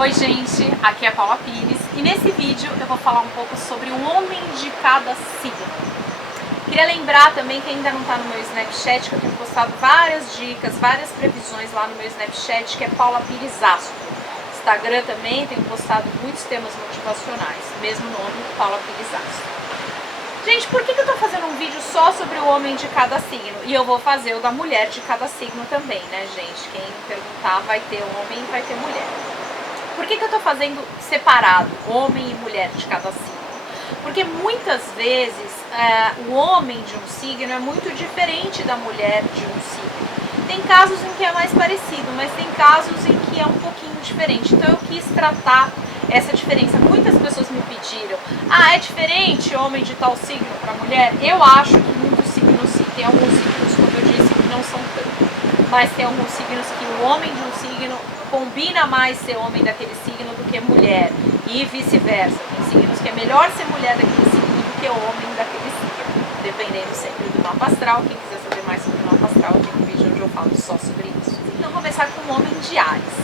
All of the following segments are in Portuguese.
Oi gente, aqui é a Paula Pires e nesse vídeo eu vou falar um pouco sobre o homem de cada signo. Queria lembrar também que ainda não está no meu Snapchat, que eu tenho postado várias dicas, várias previsões lá no meu Snapchat, que é Paula Pires Astro. Instagram também tenho postado muitos temas motivacionais, mesmo nome, Paula Pires Astro. Gente, por que eu tô fazendo um vídeo só sobre o homem de cada signo? E eu vou fazer o da mulher de cada signo também, né, gente? Quem perguntar vai ter homem e vai ter mulher. Por que eu tô fazendo separado, homem e mulher de cada signo? Porque muitas vezes o homem de um signo é muito diferente da mulher de um signo. Tem casos em que é mais parecido, mas tem casos em que é um pouquinho diferente. Então eu quis tratar essa diferença. Muitas pessoas me pediram, é diferente homem de tal signo para mulher? Eu acho que muitos signos sim. Tem alguns signos, como eu disse, que não são tanto. Mas tem alguns signos que o homem de um signo combina mais ser homem daquele signo do que mulher. E vice-versa. Tem signos que é melhor ser mulher daquele signo do que homem daquele signo. Dependendo sempre do mapa astral. Quem quiser saber mais sobre o mapa astral, tem um vídeo onde eu falo só sobre isso. Então, vou começar com o homem de Áries.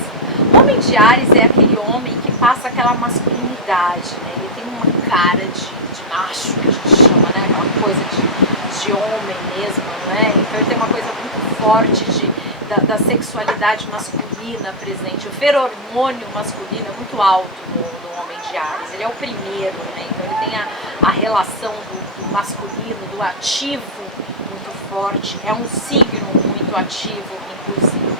O homem de Áries é aquele homem que passa aquela masculinidade, né? Ele tem uma cara de macho, que a gente chama, né? Aquela coisa de homem mesmo, né? Então ele tem uma coisa muito forte da sexualidade masculina presente. O feromônio masculino é muito alto no homem de Áries. Ele é o primeiro, né? Então ele tem a relação do masculino, do ativo muito forte. É um signo muito ativo, inclusive.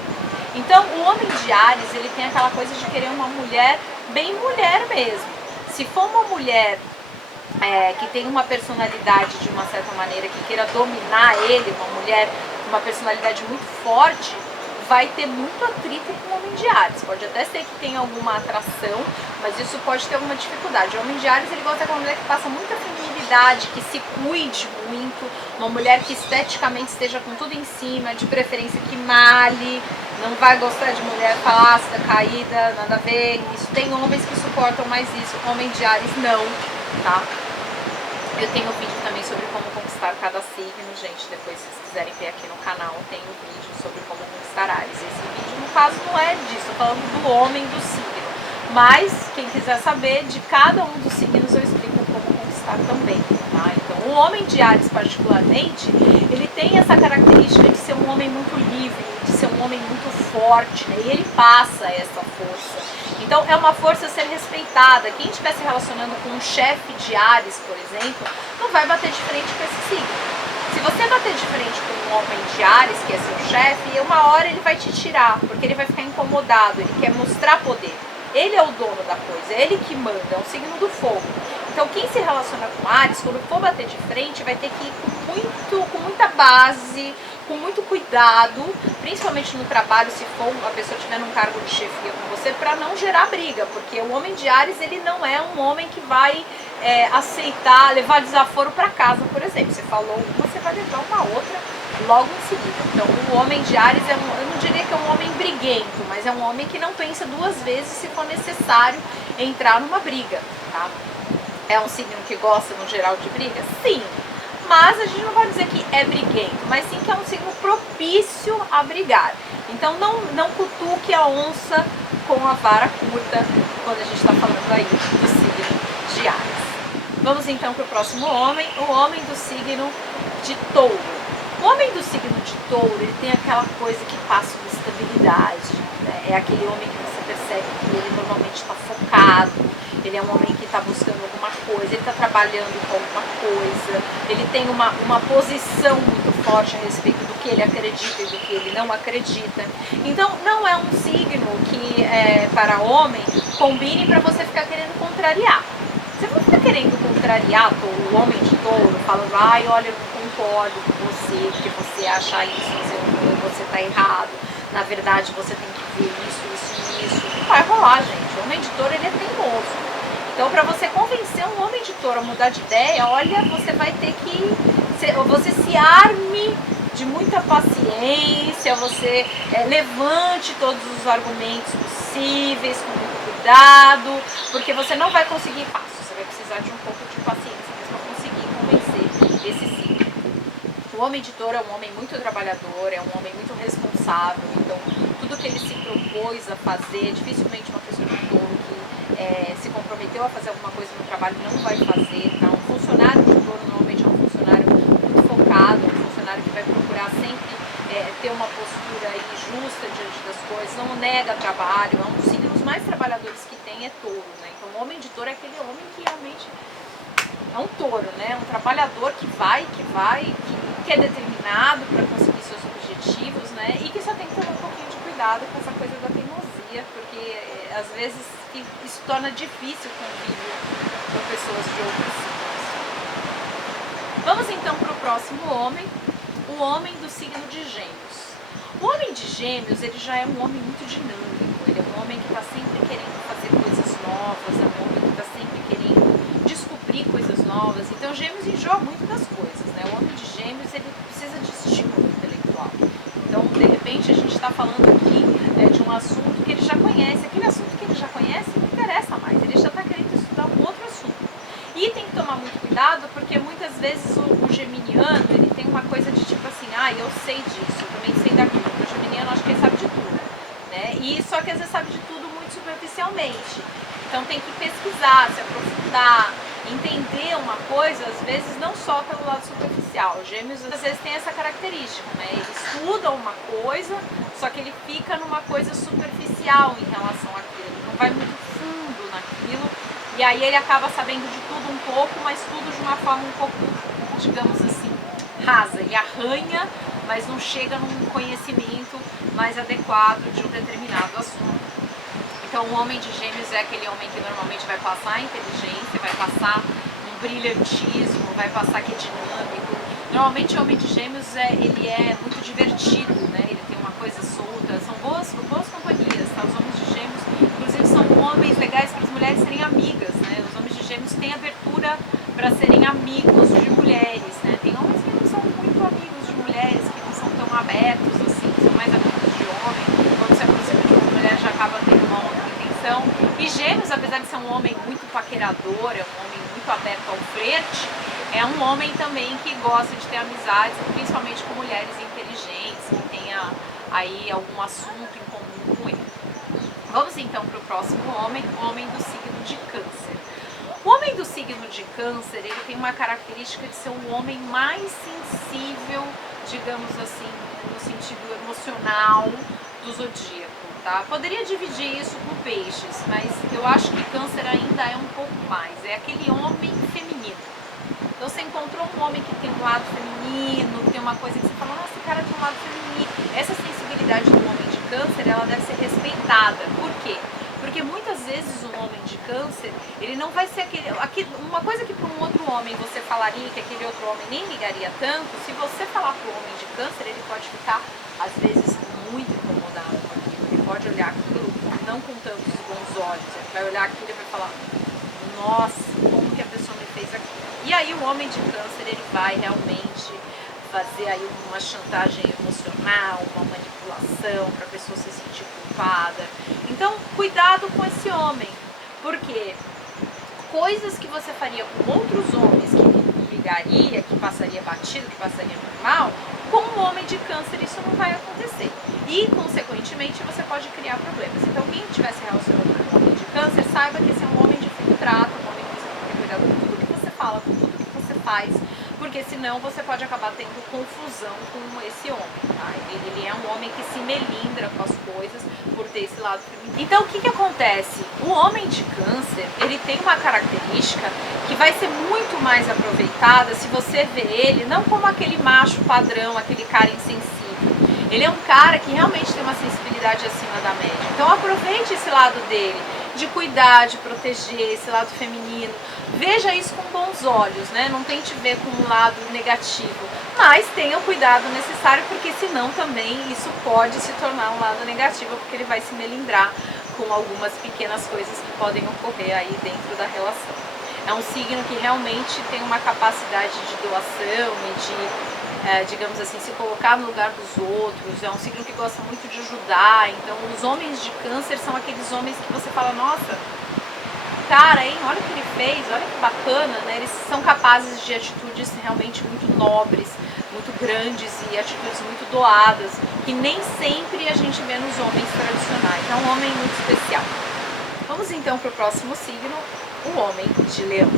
Então, o homem de Áries, ele tem aquela coisa de querer uma mulher bem mulher mesmo. Se for uma mulher que tem uma personalidade de uma certa maneira, que queira dominar ele, uma mulher com uma personalidade muito forte, vai ter muito atrito com o homem de Áries. Pode até ser que tenha alguma atração, mas isso pode ter alguma dificuldade. O homem de Áries, ele gosta de uma mulher que passa muita feminilidade, que se cuide muito, uma mulher que esteticamente esteja com tudo em cima, de preferência que male, não vai gostar de mulher flácida, caída, nada a ver. Isso tem homens que suportam mais isso, homem de Áries não, tá? Eu tenho um vídeo também sobre como conquistar cada signo, gente, depois se vocês quiserem ver aqui no canal, tem um vídeo sobre como conquistar Áries. Esse vídeo, no caso, não é disso, tô falando do homem do signo. Mas, quem quiser saber, de cada um dos signos eu explico como conquistar também, tá? Então, o homem de Áries, particularmente, ele tem essa característica de ser um homem muito livre, de ser um homem muito forte, né? E ele passa essa força. Então é uma força a ser respeitada. Quem estiver se relacionando com um chefe de Áries, por exemplo, não vai bater de frente com esse signo. Se você bater de frente com um homem de Áries, que é seu chefe, uma hora ele vai te tirar, porque ele vai ficar incomodado, ele quer mostrar poder. Ele é o dono da coisa, é ele que manda, é um signo do fogo. Então quem se relaciona com Áries, quando for bater de frente, vai ter que ir com muita base, com muito cuidado, principalmente no trabalho, se for a pessoa estiver num cargo de chefia com você, para não gerar briga, porque o homem de Áries, ele não é um homem que vai aceitar, levar desaforo para casa, por exemplo. Você falou uma, você vai levar uma outra logo em seguida. Então o homem de Áries eu não diria que é um homem briguento, mas é um homem que não pensa duas vezes se for necessário entrar numa briga, tá? É um signo que gosta no geral de briga? Sim. Mas a gente não vai dizer que é briguento, mas sim que é um signo propício a brigar. Então não cutuque a onça com a vara curta quando a gente está falando aí do signo de Áries. Vamos então para o próximo homem, o homem do signo de Touro. O homem do signo de Touro, ele tem aquela coisa que passa uma estabilidade, né? É aquele homem que você percebe que ele normalmente está focado, ele é um homem que está buscando alguma coisa, ele está trabalhando com alguma coisa, ele tem uma posição muito forte a respeito do que ele acredita e do que ele não acredita. Então não é um signo que para homem combine para você ficar querendo contrariar. Você não fica querendo contrariar o homem de Touro, falando, olha, eu não concordo com você, porque você acha isso, você está errado, na verdade você tem que ver isso. Não vai rolar, gente. O homem de Touro, ele é teimoso. Então, para você convencer um homem de Touro a mudar de ideia, olha, você vai ter que... Você se arme de muita paciência, você levante todos os argumentos possíveis, com muito cuidado, porque você não vai conseguir fácil. Você vai precisar de um pouco de paciência mesmo para conseguir convencer esse signo. O homem de touro é um homem muito trabalhador, é um homem muito responsável, então tudo que ele se propôs a fazer, dificilmente uma pessoa de touro que se comprometeu a fazer alguma coisa no trabalho não vai fazer, tá? Um funcionário de touro normalmente é um funcionário muito focado, um funcionário que vai procurar sempre ter uma postura aí justa diante das coisas, não nega trabalho, é um dos signos mais trabalhadores que tem é touro, né? Então o homem de touro é aquele homem que realmente é um touro, né? Um trabalhador que que é determinado para conseguir seus objetivos, né? E que só tem que tomar um pouquinho de cuidado com essa coisa da teimosia, porque às vezes isso torna difícil o convívio com pessoas de outros signos. Vamos então para o próximo homem, o homem do signo de Gêmeos. O homem de Gêmeos, ele já é um homem muito dinâmico, ele é um homem que está sempre querendo fazer coisas novas, é um homem que está sempre querendo descobrir coisas novas. Então Gêmeos enjoa muito das coisas, né? O homem de Gêmeos, ele precisa de estímulo intelectual. Então, de repente, a gente está falando aqui de um assunto que ele já conhece. Aquele assunto que ele já conhece não interessa mais, ele já está querendo estudar um outro assunto. E tem que tomar muito cuidado, porque muitas vezes o geminiano, ele tem uma coisa de tipo assim, eu sei disso, eu também sei daquilo. O geminiano, acho que ele sabe de tudo, né? E só que às vezes sabe de tudo muito superficialmente. Então tem que pesquisar, se aprofundar, entender uma coisa, às vezes não só pelo lado superficial. Gêmeos às vezes tem essa característica, né? Ele estuda uma coisa, só que ele fica numa coisa superficial em relação àquilo, ele não vai muito fundo naquilo, e aí ele acaba sabendo de tudo um pouco, mas tudo de uma forma um pouco, digamos assim, rasa, e arranha, mas não chega num conhecimento mais adequado de um determinado assunto. Então o homem de Gêmeos é aquele homem que normalmente vai passar inteligência, vai passar um brilhantismo, vai passar que é dinâmico. Normalmente o homem de Gêmeos ele é muito divertido, né? Ele tem uma coisa solta, são boas companhias, tá? Os homens de Gêmeos, inclusive, são homens legais para as mulheres serem amigas, né? Os homens de Gêmeos têm abertura para serem amigos de mulheres, né? Tem homens que não são muito amigos de mulheres, que não são tão abertos assim, são mais amigos de homem. Quando se aproxima de uma mulher já acaba tendo uma outra intenção. E Gêmeos, apesar de ser um homem muito paquerador, é um homem muito aberto ao flerte, é um homem também que gosta de ter amizades, principalmente com mulheres inteligentes, que tenha aí algum assunto em comum com ele. Vamos então para o próximo homem, o homem do signo de Câncer. O homem do signo de Câncer, ele tem uma característica de ser um homem mais sensível, digamos assim, no sentido emocional do zodíaco, tá? Poderia dividir isso com peixes, mas eu acho que Câncer ainda é um pouco mais, é aquele homem feminino. Então você encontrou um homem que tem um lado feminino, que tem uma coisa que você fala, nossa, esse cara tem um lado feminino. Essa sensibilidade do homem de Câncer, ela deve ser respeitada. Por quê? Porque muitas vezes um homem de Câncer, ele não vai ser uma coisa que para um outro homem você falaria que aquele outro homem nem ligaria tanto, se você falar para o homem de Câncer, ele pode ficar, às vezes, muito incomodado com aquilo. Ele pode olhar aquilo não com tantos bons olhos, ele vai olhar aquilo e vai falar, nossa, como que a pessoa me fez aquilo? E aí o homem de Câncer, ele vai realmente fazer aí uma chantagem emocional, uma manipulação para a pessoa se sentir culpada. Então, cuidado com esse homem, porque coisas que você faria com outros homens que ele ligaria, que passaria batido, que passaria normal, com um homem de Câncer isso não vai acontecer. E, consequentemente, você pode criar problemas. Então, quem estiver se relacionando com um homem de Câncer, saiba que esse é um homem de fino trato, um homem que você tem que ter cuidado com tudo que você fala, com tudo que você faz, porque senão você pode acabar tendo confusão com esse homem, tá? Ele é um homem que se melindra com as coisas por ter esse lado feminino. Então o que acontece? O homem de Câncer, ele tem uma característica que vai ser muito mais aproveitada se você vê ele não como aquele macho padrão, aquele cara insensível. Ele é um cara que realmente tem uma sensibilidade acima da média. Então aproveite esse lado dele, de cuidar, de proteger, esse lado feminino. Veja isso com bons olhos, né? Não tente ver com um lado negativo, mas tenha o cuidado necessário, porque senão também isso pode se tornar um lado negativo, porque ele vai se melindrar com algumas pequenas coisas que podem ocorrer aí dentro da relação. É um signo que realmente tem uma capacidade de doação e de, digamos assim, se colocar no lugar dos outros. É um signo que gosta muito de ajudar. Então os homens de Câncer são aqueles homens que você fala, nossa, cara, hein, olha o que ele fez, olha que bacana, né? Eles são capazes de atitudes realmente muito nobres, muito muito grandes e atitudes muito doadas, que nem sempre a gente vê nos homens tradicionais. É um homem muito especial. Vamos então para o próximo signo, o homem de leão.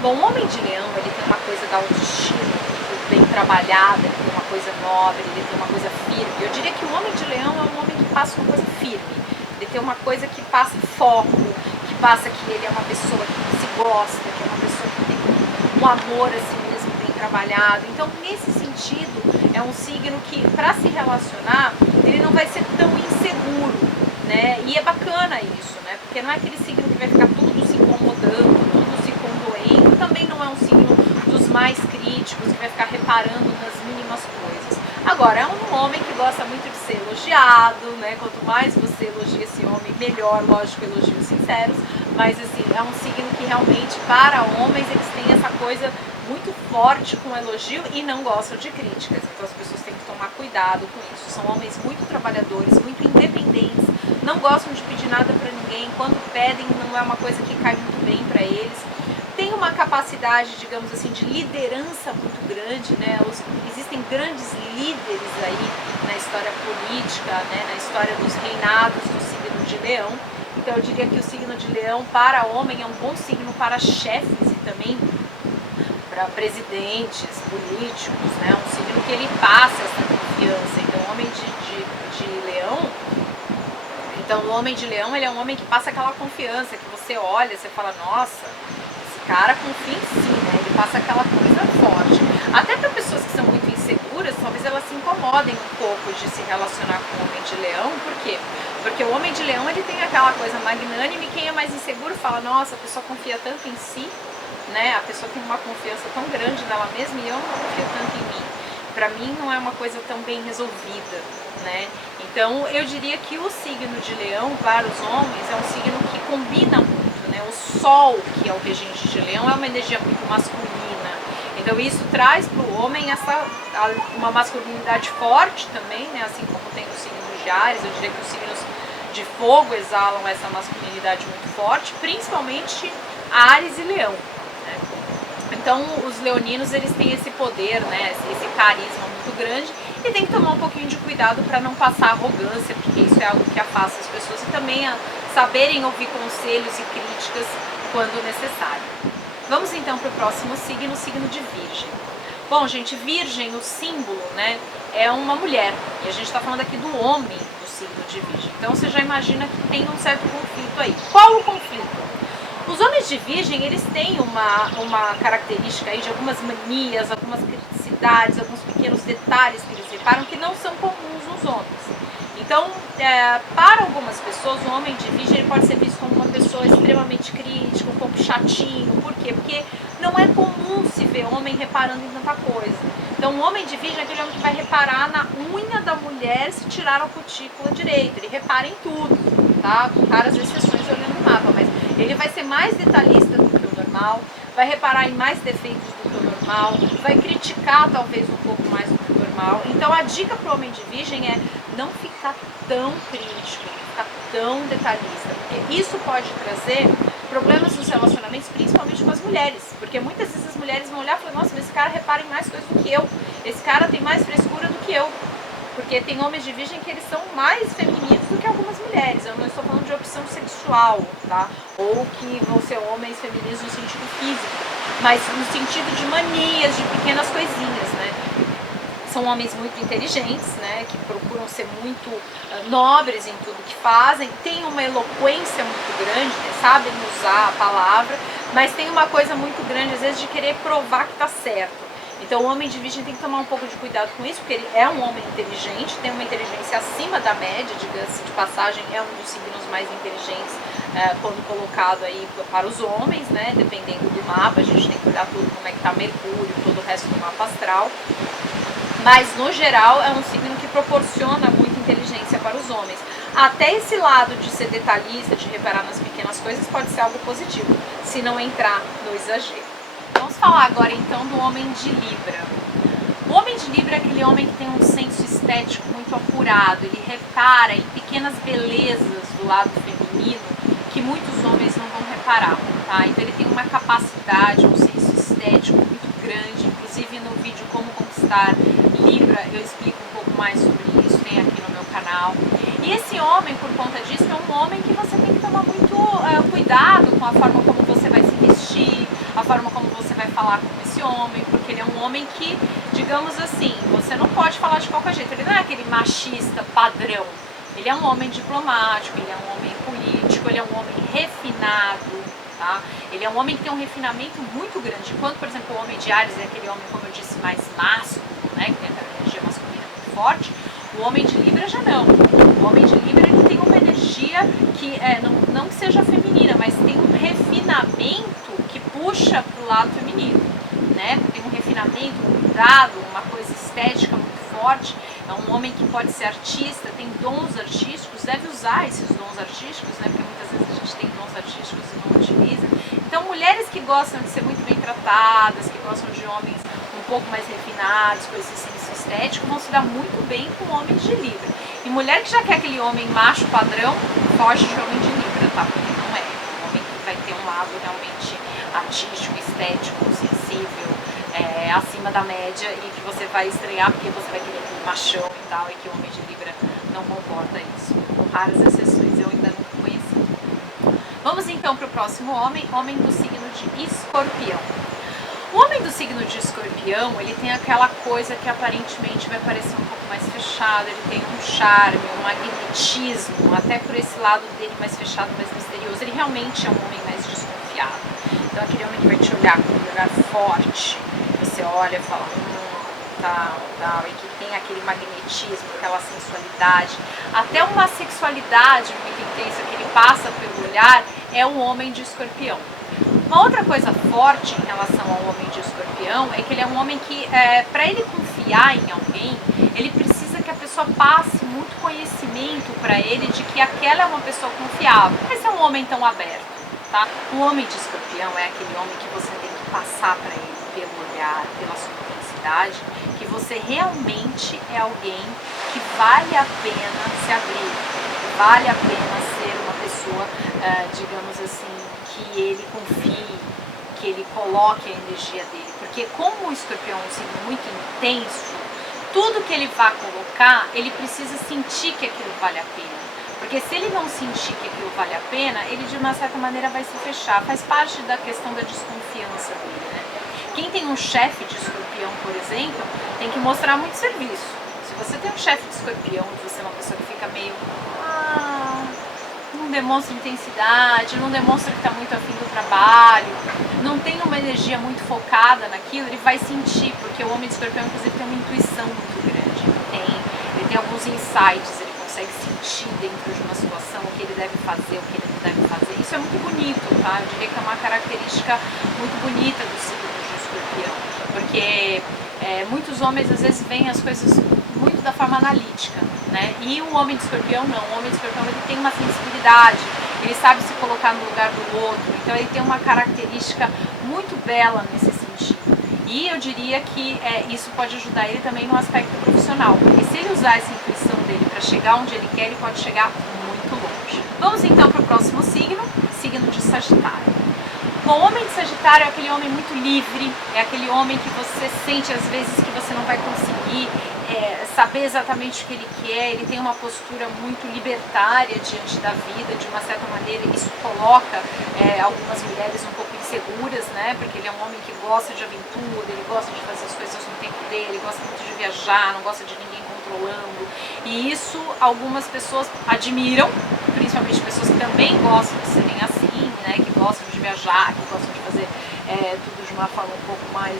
Bom, o homem de leão, ele tem uma coisa da autoestima muito bem trabalhada, ele tem uma coisa nobre, ele tem uma coisa firme. Eu diria que o homem de leão é um homem que passa uma coisa firme, ele tem uma coisa que passa foco, que passa que ele é uma pessoa que se gosta, que é uma pessoa que tem um amor a si mesmo bem trabalhado. Então, nesse sentido, é um signo que, para se relacionar, ele não vai ser tão inseguro, né? E é bacana isso, né? Porque não é aquele signo que vai ficar tudo se incomodando, tudo se condoendo. Também não é um signo dos mais críticos, que vai ficar reparando nas mínimas coisas. Agora, é um homem que gosta muito de ser elogiado, né? Quanto mais você elogia esse homem, melhor, lógico, elogios sinceros. Mas, assim, é um signo que realmente, para homens, eles têm essa coisa muito forte com elogio e não gostam de críticas. Então, as pessoas têm que tomar cuidado com isso. São homens muito trabalhadores, muito independentes, não gostam de pedir nada para ninguém. Quando pedem, não é uma coisa que cai muito bem para eles. Tem uma capacidade, digamos assim, de liderança muito grande, né? Existem grandes líderes aí na história política, né? Na história dos reinados do signo de leão. Então eu diria que o signo de leão para homem é um bom signo para chefes e também para presidentes, políticos, né? Um signo que ele passa essa confiança. Então o homem de leão, então o homem de leão, ele é um homem que passa aquela confiança, que você olha, você fala, nossa, cara confia em si, né? Ele passa aquela coisa forte. Até para pessoas que são muito inseguras, talvez elas se incomodem um pouco de se relacionar com o homem de leão. Por quê? Porque o homem de leão, ele tem aquela coisa magnânime, e quem é mais inseguro fala, nossa, a pessoa confia tanto em si, né? A pessoa tem uma confiança tão grande nela mesma e eu não confio tanto em mim. Para mim não é uma coisa tão bem resolvida, né? Então eu diria que o signo de leão para os homens é um signo que combina muito, né? O sol, que é o regente de leão, é uma energia muito masculina. Então isso traz para o homem uma masculinidade forte também, né? Assim como tem os signos de Áries, eu diria que os signos de fogo exalam essa masculinidade muito forte, principalmente Áries e Leão. Então os leoninos, eles têm esse poder, né, esse carisma muito grande, e tem que tomar um pouquinho de cuidado para não passar arrogância, porque isso é algo que afasta as pessoas, e também a saberem ouvir conselhos e críticas quando necessário. Vamos então para o próximo signo, o signo de Virgem. Bom, gente, Virgem, o símbolo, né, é uma mulher, e a gente está falando aqui do homem do signo de Virgem. Então você já imagina que tem um certo conflito aí. Qual o conflito? Os homens de Virgem, eles têm uma característica aí de algumas manias, algumas criticidades, alguns pequenos detalhes que eles reparam que não são comuns nos homens. Então, para algumas pessoas, o homem de Virgem ele pode ser visto como uma pessoa extremamente crítica, um pouco chatinho. Por quê? Porque não é comum se ver homem reparando em tanta coisa. Então, o homem de Virgem é aquele homem que vai reparar na unha da mulher se tirar a cutícula direita. Ele repara em tudo, tá? Com raras exceções olhando o mapa, mas ele vai ser mais detalhista do que o normal, vai reparar em mais defeitos do que o normal, vai criticar talvez um pouco mais do que o normal. Então a dica para o homem de Virgem é não ficar tão crítico, não ficar tão detalhista, porque isso pode trazer problemas nos relacionamentos, principalmente com as mulheres, porque muitas vezes as mulheres vão olhar e falar, nossa, mas esse cara repara em mais coisas do que eu, esse cara tem mais frescura do que eu. Porque tem homens de Virgem que eles são mais femininos do que algumas mulheres. Eu não estou falando de opção sexual, tá? Ou que vão ser homens femininos no sentido físico, mas no sentido de manias, de pequenas coisinhas, né? São homens muito inteligentes, né? Que procuram ser muito nobres em tudo que fazem. Tem uma eloquência muito grande, né? Sabem usar a palavra, mas tem uma coisa muito grande, às vezes, de querer provar que está certo. Então o homem de Virgem tem que tomar um pouco de cuidado com isso, porque ele é um homem inteligente, tem uma inteligência acima da média, diga-se de passagem, é um dos signos mais inteligentes quando colocado aí para os homens, né? Dependendo do mapa, a gente tem que olhar tudo, como é que está Mercúrio, todo o resto do mapa astral. Mas no geral é um signo que proporciona muita inteligência para os homens. Até esse lado de ser detalhista, de reparar nas pequenas coisas, pode ser algo positivo, se não entrar no exagero. Vamos falar agora então do homem de Libra. O homem de Libra é aquele homem que tem um senso estético muito apurado, ele repara em pequenas belezas do lado feminino que muitos homens não vão reparar, tá? Então ele tem uma capacidade, um senso estético muito grande, inclusive no vídeo Como Conquistar Sagitário, Libra, eu explico um pouco mais sobre isso, tem aqui no meu canal. E esse homem, por conta disso, é um homem que você tem que tomar muito cuidado com a forma como você vai se vestir, a forma como você vai falar com esse homem, porque ele é um homem que, digamos assim, você não pode falar de qualquer jeito, ele não é aquele machista padrão. Ele é um homem diplomático, ele é um homem político, ele é um homem refinado, tá? Ele é um homem que tem um refinamento muito grande. Enquanto, por exemplo, o homem de Áries é aquele homem, como eu disse, mais másculo, né? Que tem aquela energia masculina muito forte. O homem de Libra já não. O homem de Libra ele tem uma energia que não que seja feminina, mas tem um refinamento que puxa para o lado feminino, né? Tem um refinamento, um cuidado, uma coisa estética muito forte. É um homem que pode ser artista, tem dons artísticos, deve usar esses dons artísticos, né? Porque muitas vezes a gente tem dons artísticos e não utiliza. Então, mulheres que gostam de ser muito bem tratadas, que gostam de homens um pouco mais refinados, com esse senso estético, vão se dar muito bem com homens de Libra. E mulher que já quer aquele homem macho padrão, foge de homem de Libra, tá? Porque não é. Um homem que vai ter um lado realmente artístico, estético, sensível, acima da média e que você vai estranhar porque você vai querer aquele machão e tal, e que o homem de Libra não comporta isso. Com raras exceções, eu ainda não conheci. Vamos então para o próximo homem, homem do signo de Escorpião. O homem do signo de Escorpião, ele tem aquela coisa que aparentemente vai parecer um pouco mais fechado, ele tem um charme, um magnetismo, até por esse lado dele mais fechado, mais misterioso. Ele realmente é um homem mais desconfiado. Então aquele homem que vai te olhar com um olhar forte, você olha e fala, tal, e que tem aquele magnetismo, aquela sensualidade, até uma sexualidade muito intensa que ele passa pelo olhar, é o homem de Escorpião. Uma outra coisa forte em relação ao homem de Escorpião é que ele é um homem que, para ele confiar em alguém, ele precisa que a pessoa passe muito conhecimento para ele de que aquela é uma pessoa confiável. Esse é um homem tão aberto, tá? O homem de Escorpião é aquele homem que você tem que passar para ele pelo olhar, pela sua intensidade, que você realmente é alguém que vale a pena se abrir, que vale a pena ser uma pessoa, digamos assim, que ele confie, que ele coloque a energia dele, porque como o Escorpião é um signo muito intenso, tudo que ele vai colocar, ele precisa sentir que aquilo vale a pena, porque se ele não sentir que aquilo vale a pena, ele de uma certa maneira vai se fechar, faz parte da questão da desconfiança dele, né? Quem tem um chefe de Escorpião, por exemplo, tem que mostrar muito serviço. Se você tem um chefe de Escorpião e você é uma pessoa que fica meio não demonstra intensidade, não demonstra que está muito afim do trabalho, não tem uma energia muito focada naquilo, ele vai sentir, porque o homem de Escorpião, inclusive, tem uma intuição muito grande, ele tem alguns insights, ele consegue sentir dentro de uma situação o que ele deve fazer, o que ele não deve fazer. Isso é muito bonito, tá? Eu diria que é uma característica muito bonita do signo de Escorpião, porque muitos homens às vezes veem as coisas muito da forma analítica, né? E o homem de Escorpião não, o homem de Escorpião ele tem uma sensibilidade, ele sabe se colocar no lugar do outro, então ele tem uma característica muito bela nesse sentido. E eu diria que isso pode ajudar ele também no aspecto profissional, porque se ele usar essa intuição dele para chegar onde ele quer, ele pode chegar muito longe. Vamos então para o próximo signo, signo de Sagitário. Bom, o homem de Sagitário é aquele homem muito livre, é aquele homem que você sente às vezes que você não vai conseguir saber exatamente o que ele quer, ele tem uma postura muito libertária diante da vida, de uma certa maneira isso coloca algumas mulheres um pouco inseguras, né? Porque ele é um homem que gosta de aventura, ele gosta de fazer as coisas no tempo dele, gosta muito de viajar, não gosta de ninguém controlando, e isso algumas pessoas admiram, principalmente pessoas que também gostam de serem assim, né? Que gostam de viajar, que gostam de fazer tudo de uma forma um pouco mais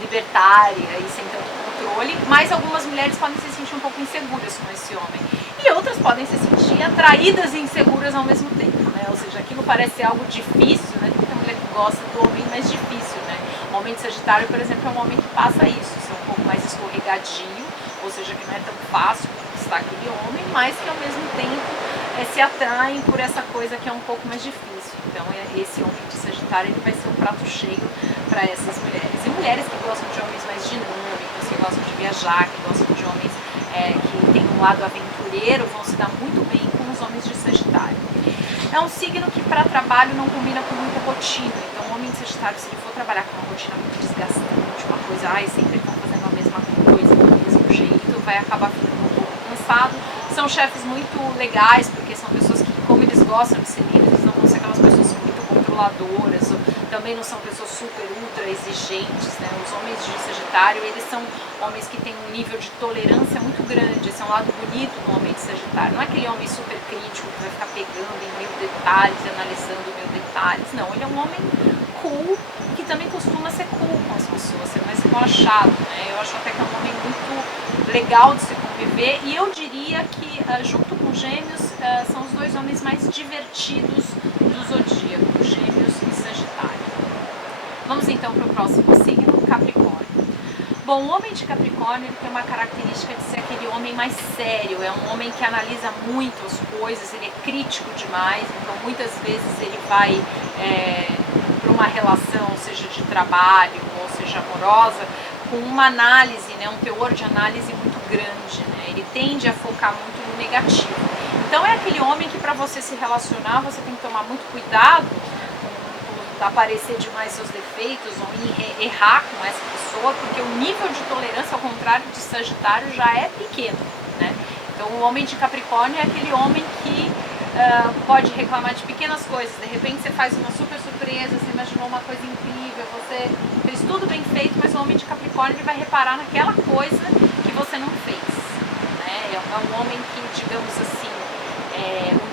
libertária e sem tanto controle, mas algumas mulheres podem se sentir um pouco inseguras com esse homem e outras podem se sentir atraídas e inseguras ao mesmo tempo, né? Ou seja, aquilo parece algo difícil, né? Tem muita mulher que gosta do homem mais difícil, né? O homem de Sagitário, por exemplo, é um homem que passa isso, ser um pouco mais escorregadio, ou seja, que não é tão fácil conquistar aquele homem, mas que ao mesmo tempo se atraem por essa coisa que é um pouco mais difícil. Então esse homem de Sagitário ele vai ser um prato cheio para essas mulheres. E mulheres que gostam de homens mais dinâmicos, que gostam de viajar, que gostam de homens que têm um lado aventureiro, vão se dar muito bem com os homens de Sagitário. É um signo que para trabalho não combina com muita rotina. Então o homem de Sagitário, se ele for trabalhar com uma rotina muito desgastante, uma coisa, sempre está fazendo vai acabar ficando um pouco cansado. São chefes muito legais, porque são pessoas que, como eles gostam de ser líderes, eles não vão ser aquelas pessoas muito controladoras, ou também não são pessoas super ultra exigentes, né? Os homens de Sagitário, eles são homens que têm um nível de tolerância muito grande. Esse é um lado bonito do homem de Sagitário. Não é aquele homem super crítico que vai ficar pegando em mil detalhes, analisando mil detalhes. Não, ele é um homem cool, que também costuma ser cool com as pessoas, ser mais relaxado, né? Eu acho até que é um homem muito legal de se conviver, e eu diria que junto com Gêmeos são os dois homens mais divertidos do zodíaco, Gêmeos e Sagitário. Vamos então para o próximo signo, Capricórnio. Bom, o homem de Capricórnio ele tem uma característica de ser aquele homem mais sério, é um homem que analisa muito as coisas, ele é crítico demais, então muitas vezes ele vai para uma relação, seja de trabalho ou seja amorosa, com uma análise, né, um teor de análise muito grande, né? Ele tende a focar muito no negativo. Então é aquele homem que para você se relacionar, você tem que tomar muito cuidado com aparecer demais seus defeitos ou errar com essa pessoa, porque o nível de tolerância, ao contrário de Sagitário, já é pequeno, né? Então o homem de Capricórnio é aquele homem que pode reclamar de pequenas coisas. De repente você faz uma super surpresa, você imaginou uma coisa incrível, você fez tudo bem feito, mas o homem de Capricórnio ele vai reparar naquela coisa que você não fez, né? É um homem que, digamos assim,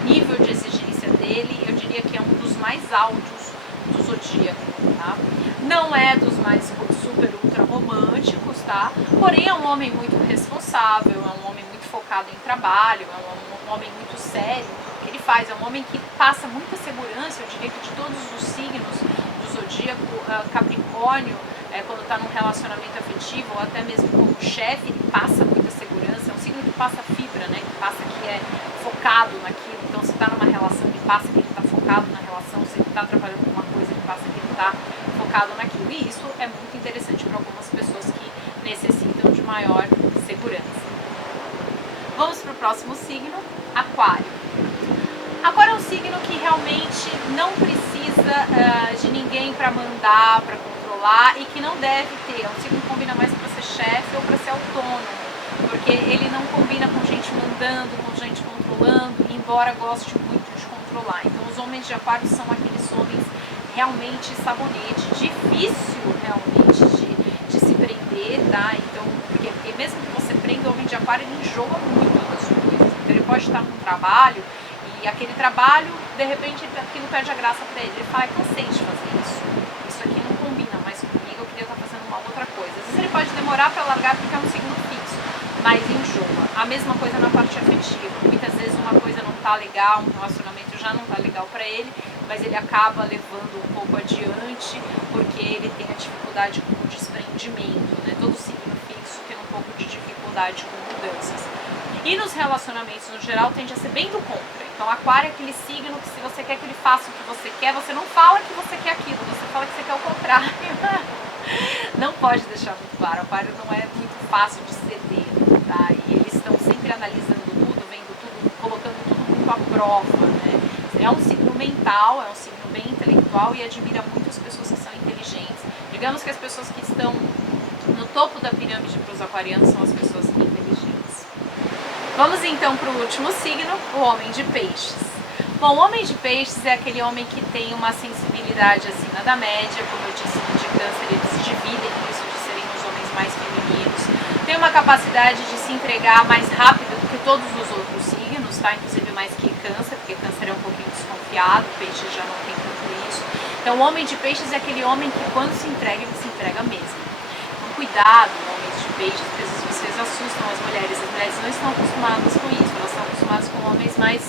o nível de exigência dele, eu diria que é um dos mais altos do zodíaco, tá? Não é dos mais super ultra românticos, tá? Porém é um homem muito responsável, é um homem muito focado em trabalho, é um homem muito sério no que ele faz, é um homem que passa muita segurança. Eu diria que de todos os signos do zodíaco, Capricórnio, quando está num relacionamento afetivo ou até mesmo como chefe, ele passa muita segurança. É um signo que passa fibra, né? Que passa que é focado naquilo. Então se está numa relação, ele passa que ele está focado na relação. Se ele está trabalhando com uma coisa, ele passa que ele está focado naquilo. E isso é muito interessante para algumas pessoas que necessitam de maior segurança. Vamos para o próximo signo, Aquário. Aquário é um signo que realmente não precisa de ninguém para mandar, para controlar, e que não deve ter. É um signo que combina mais para ser chefe ou para ser autônomo, porque ele não combina com gente mandando, com gente controlando, embora goste muito de controlar. Então os homens de Aquário são aqueles homens realmente sabonete, difícil realmente de se prender, tá? Então, porque mesmo que você prenda o homem de Aquário, ele enjoa muito das coisas. Então ele pode estar num trabalho e aquele trabalho, de repente, aquilo perde a graça pra ele. Ele fala, cansei de fazer isso. Isso aqui não combina mais comigo, eu queria estar fazendo uma outra coisa. Às vezes ele pode demorar pra largar porque é um signo fixo, mas enjoa. A mesma coisa na parte afetiva. Muitas vezes uma coisa não tá legal, um relacionamento já não tá legal pra ele, mas ele acaba levando um pouco adiante porque ele tem a dificuldade com o desprendimento, né? Todo signo fixo tem um pouco de dificuldade com mudanças. E nos relacionamentos, no geral, tende a ser bem do contra. Então, Aquário é aquele signo que, se você quer que ele faça o que você quer, você não fala que você quer aquilo, você fala que você quer o contrário. Não pode deixar muito claro. Aquário não é muito fácil de ceder, tá? E eles estão sempre analisando tudo, vendo tudo, colocando tudo muito à prova, né? É um signo mental, é um signo bem intelectual e admira muito as pessoas que são inteligentes. Digamos que as pessoas que estão no topo da pirâmide para os aquarianos são as pessoas inteligentes. Vamos então para o último signo, o homem de peixes. Bom, o homem de peixes é aquele homem que tem uma sensibilidade acima da média, como eu disse, de Câncer eles se dividem nisso de serem os homens mais femininos. Tem uma capacidade de se entregar mais rápido do que todos os outros signos, tá? Inclusive mais que Câncer, porque Câncer é um pouquinho desconfiado, Peixes já não tem tanto isso. Então o homem de peixes é aquele homem que quando se entrega, ele se entrega mesmo. Então cuidado, homens de peixes, porque às vezes vocês assustam as mulheres não estão acostumadas com isso, elas estão acostumadas com homens mais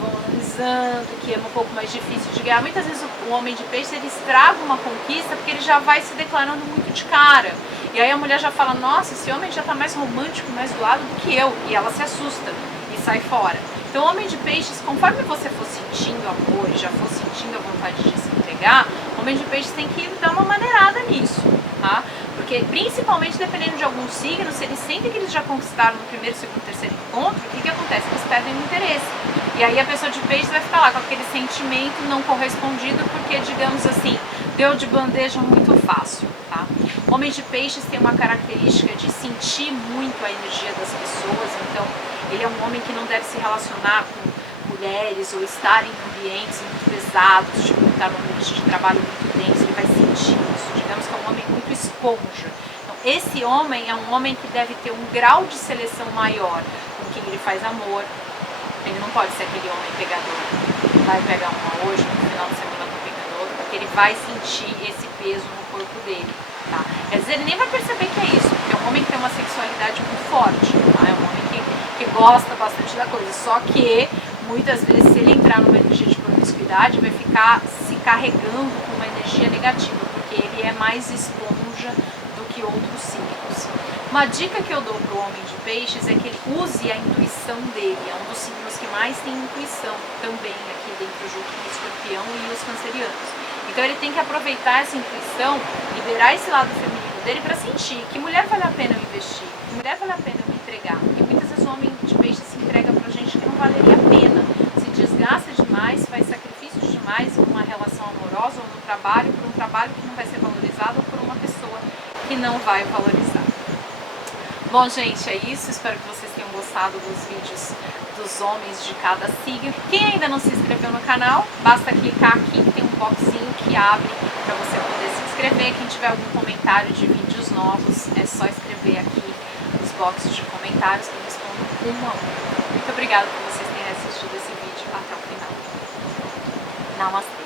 valorizando, que é um pouco mais difícil de ganhar. Muitas vezes o homem de peixes ele estraga uma conquista porque ele já vai se declarando muito de cara. E aí a mulher já fala, nossa, esse homem já tá mais romântico, mais do lado do que eu. E ela se assusta e sai fora. Então o homem de peixes, conforme você for sentindo amor e já for sentindo a vontade de se entregar, o homem de peixes tem que dar uma maneirada nisso, tá? Porque principalmente dependendo de alguns signos, se eles sentem que eles já conquistaram no primeiro, segundo, terceiro encontro, o que acontece? Eles perdem o interesse. E aí a pessoa de peixes vai ficar lá com aquele sentimento não correspondido porque, digamos assim, deu de bandeja muito fácil, tá? Homem de peixes tem uma característica de sentir muito a energia das pessoas, então ele é um homem que não deve se relacionar com mulheres ou estar em ambientes muito pesados, tipo estar num ambiente de trabalho muito denso, ele vai sentir isso. Digamos que é um homem muito esponja. Então, esse homem é um homem que deve ter um grau de seleção maior com quem ele faz amor. Ele não pode ser aquele homem pegador, vai pegar uma hoje, no final de semana tô pegando outra, porque ele vai sentir esse peso no corpo dele, tá? Às vezes ele nem vai perceber que é isso, porque é um homem que tem uma sexualidade muito forte, tá? É um homem que gosta bastante da coisa, só que muitas vezes se ele entrar numa energia de promiscuidade, vai ficar se carregando com uma energia negativa, porque ele é mais esponja do que outros signos. Uma dica que eu dou para o homem de peixes é que ele use a intuição dele, é um dos signos que mais tem intuição também aqui dentro, junto com o escorpião e os cancerianos. Então ele tem que aproveitar essa intuição, liberar esse lado feminino dele para sentir que mulher vale a pena eu investir, que mulher vale a pena eu me entregar, porque muitas vezes o homem de peixes se entrega pra gente que não valeria a pena, se desgasta demais, faz sacrifícios demais em uma relação amorosa ou no trabalho, por um trabalho que não vai ser valorizado ou por uma pessoa que não vai valorizar. Bom, gente, é isso. Espero que vocês tenham gostado dos vídeos dos homens de cada signo. Quem ainda não se inscreveu no canal, basta clicar aqui que tem um boxinho que abre para você poder se inscrever. Quem tiver algum comentário de vídeos novos, é só escrever aqui nos boxes de comentários que eu respondo um a um. Muito obrigada por vocês terem assistido esse vídeo até o final. Namastê!